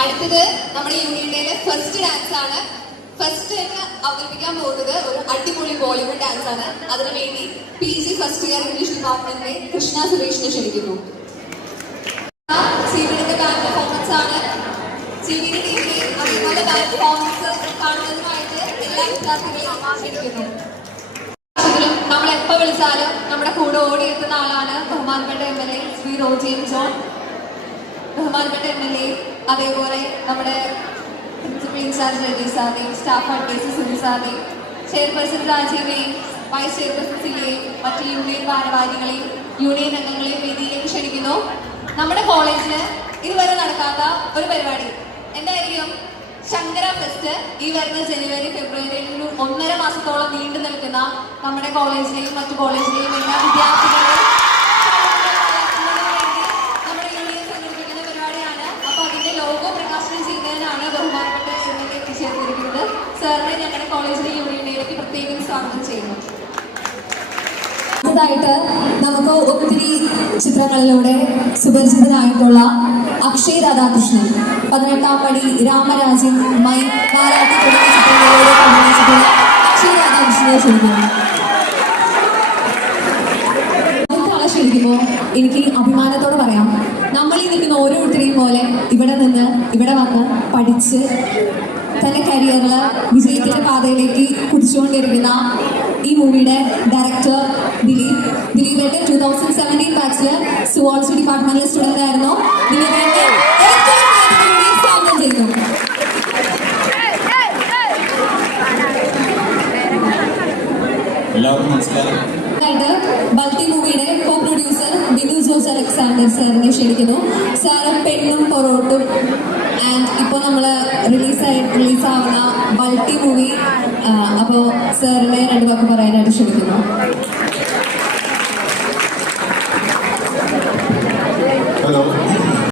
അടുത്തത് നമ്മുടെ യൂണിയൻ ഡേയിലെ ഫസ്റ്റ് ഡാൻസ് ആണ്. ഫസ്റ്റ് അവതരിപ്പിക്കാൻ പോകുന്നത് ഒരു അടിപൊളി ബോളിവുഡ് ഡാൻസ് ആണ്. അതിനുവേണ്ടി PG ഫസ്റ്റ് ഇയർ ഇംഗ്ലീഷ് ഡിപ്പാർട്ട്മെന്റിലെ കൃഷ്ണ സുരേഷിനെ ക്ഷണിക്കുന്നു. CVയുടെ ബാൻഡ് പെർഫോമൻസ് ആണ്. CVയുടെ ടീമിലെ അതേപോലെ ബാൻഡ് പെർഫോമൻസ് കാണുന്നതിനായിട്ട് എല്ലാ വിദ്യാർത്ഥികളെയും ക്ഷണിക്കുന്നു. നമ്മൾ എപ്പോൾ വിളിച്ചാലും നമ്മുടെ കൂടെ ഓടിയെത്തുന്ന ആളാണ് ബഹുമാനപ്പെട്ട MLA ശ്രീ റോജി ജോൺ. ബഹുമാനപ്പെട്ട MLA അതേപോലെ നമ്മുടെ പ്രിൻസിപ്പൽ ഇൻചാർജ് രജി സാറിനെയും സ്റ്റാഫ് അഡ്വൈസർ സുനിൽ സാറിനെയും ചെയർപേഴ്സൺ രാജീവിനെയും വൈസ് ചെയർപേഴ്സൺ സിലിയെയും മറ്റ് യൂണിയൻ ഭാരവാഹികളെയും യൂണിയൻ അംഗങ്ങളെയും വേദിയിലേക്ക് ക്ഷണിക്കുന്നു. നമ്മുടെ കോളേജിൽ ഇതുവരെ നടക്കാത്ത ഒരു പരിപാടി എന്തായിരിക്കും? ശങ്കര ഫെസ്റ്റ്. ഈ വരുന്ന ജനുവരി ഫെബ്രുവരിയിൽ 1.5 മാസത്തോളം നീണ്ടു നിൽക്കുന്ന നമ്മുടെ കോളേജിലെയും മറ്റു കോളേജിലെയും എല്ലാ വിദ്യാർത്ഥികളെയും നമ്മുടെ യൂണിയൻ സംഘടിപ്പിക്കുന്ന പരിപാടിയാണ്. അപ്പോൾ അതിന്റെ ലോഗോ പ്രകാശനം ചെയ്യുന്നതിനാണ് ബഹുമാനപ്പെട്ട MLA എത്തിച്ചേർന്നിരിക്കുന്നത്. സാറിനെ ഞങ്ങളുടെ കോളേജിലെ യൂണിയൻ ഡേയിലേക്ക് പ്രത്യേകം സ്വാഗതം ചെയ്യുന്നു. അടുത്തതായിട്ട് നമുക്ക് ഒത്തിരി ചിത്രങ്ങളിലൂടെ സുപരിചിതനായിട്ടുള്ള അക്ഷയ് രാധാകൃഷ്ണൻ, 18-ാം പടി, രാമരാജ്യം, മൈ, നാലാട്ടി തുടങ്ങിയ ചിത്രങ്ങളിലൂടെ അഭിനയിച്ചിട്ടുള്ള അക്ഷയ് രാധാകൃഷ്ണനെ ക്ഷണിക്കുന്നു. അടുത്ത ക്ഷണിക്കുമ്പോൾ എനിക്ക് അഭിമാനത്തോടെ പറയാം, നമ്മൾ ഈ നിൽക്കുന്ന ഓരോരുത്തരെയും പോലെ ഇവിടെ വന്ന് പഠിച്ച് തന്റെ കരിയറില് വിജയത്തിന്റെ പാതയിലേക്ക് കുതിച്ചുകൊണ്ടിരിക്കുന്ന ഈ മൂവിയുടെ ഡയറക്ടർ ദിലീപേട്ടൻ 2017 ബാച്ചില് സുവോളജി ഡിപ്പാർട്ട്മെന്റിലെ സ്റ്റുഡന്റ് ആയിരുന്നു. ദിലീപേട്ടൻ സ്വാഗതം ചെയ്യുന്നു. എല്ലാവർക്കും നമസ്കാരം. ബൾട്ടി മൂവിയുടെ co producer Binu George Alexander സാറിനെ ക്ഷണിക്കുന്നു. സാറ് പെണ്ണും പൊറോട്ടും ആൻഡ് ഇപ്പോൾ നമ്മൾ റിലീസാവുന്ന ബൾട്ടി മൂവി, അപ്പോൾ സാറിനെ 2 വാക്ക് പറയാനായിട്ട് ക്ഷണിക്കുന്നു.